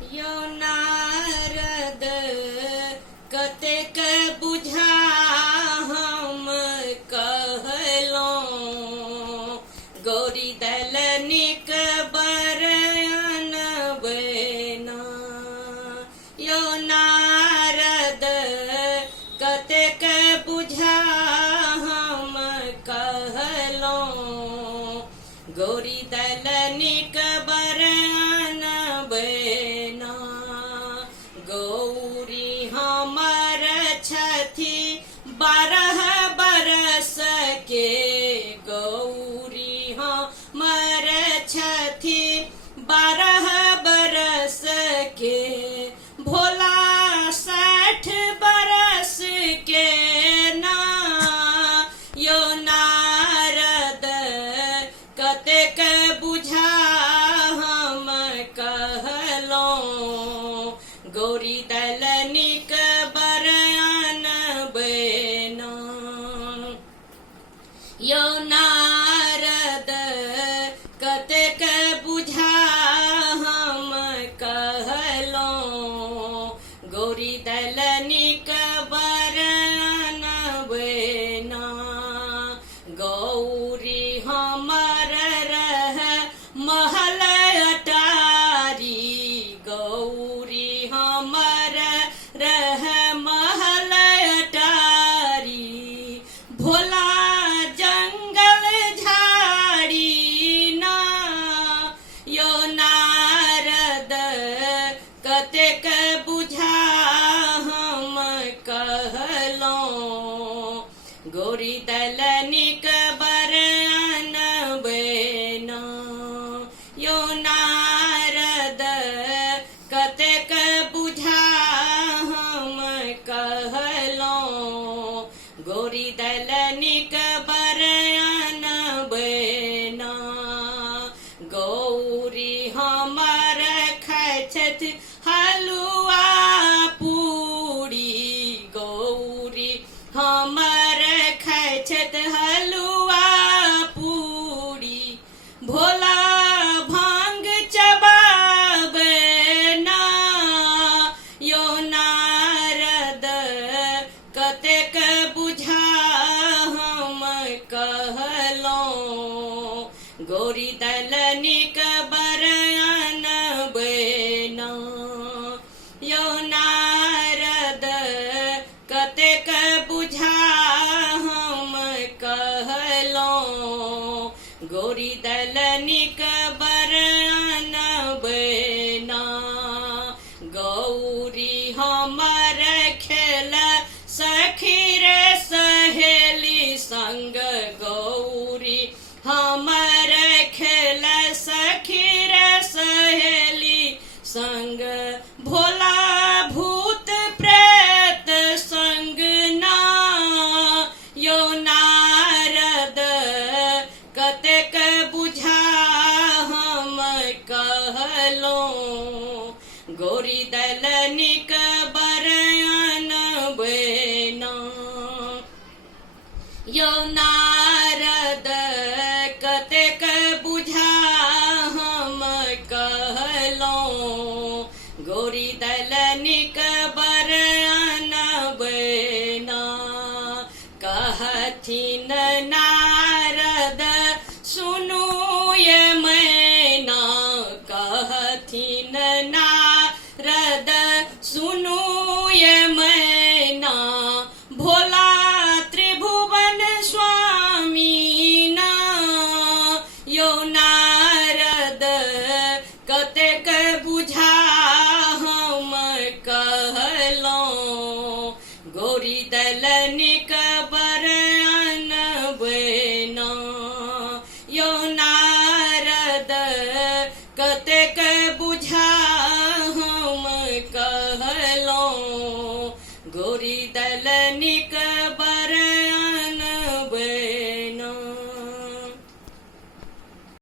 यो नारद कतेक बुझा हम कहलौं, गौरी दलनिक बरन बेना। यो नारद कतेक बुझा हम कहलौं, गौरी दलनिक बरन बेना। गौरी हमर छथि 12 बरस के, गौरी हमर छथि 12 बरस के, भोला 60 बरस के ना। यो नारद कतेक बुझा हम कहलौं, गौरी दलनिक बरन बेना। यो नारद कतेक बुझा हम कहलौं, गौरी दलनिक बरन बेना। गौरी हमर रह महल अटारी, गौरी हमर रह महल अटारी, भोला जंगल झाड़ी ना। यो नारद कतेक बुझा हम कहलौं, गौरी दलनिक बरन बेना। यो नारद कतेक बुझा हम कहलौं, गौरी दलनिक बरन बेना। गौरी हमर खाइत हलुआ पूरी, गौरी हमर खाइत हलुआ पूरी, भोला भांग चबाबे ना। यो नारद कतेक बुझा हम कहलौं, गौरी दलनिक बरन बेना। यो नारद कतेक बुझा हम कहलौं, गौरी दलनिक बरन बेना। गौरी हमर खेल सखी रे सहेली संग, गौरी हमर खेल सखी रे सहेली संग, भोला भूत प्रेत संग ना। यो नारद कतेक बुझा हम कहलौं, गौरी दलनिक बरन बेना। यो नारद कतेक बुझा हम कहलौं, गौरी दलनिक बरन बेना। कहथिन नारद सुनू ये मैना, कहथिन नारद सुनू ये मैना, भोला त्रिभुवन स्वामी ना। यो नारद कतेक बुझा हम कहलौं, गौरी दलनिक बरन बेना। यो नारद कतेक बुझा हम कहलौं, गौरी दलनिक बरन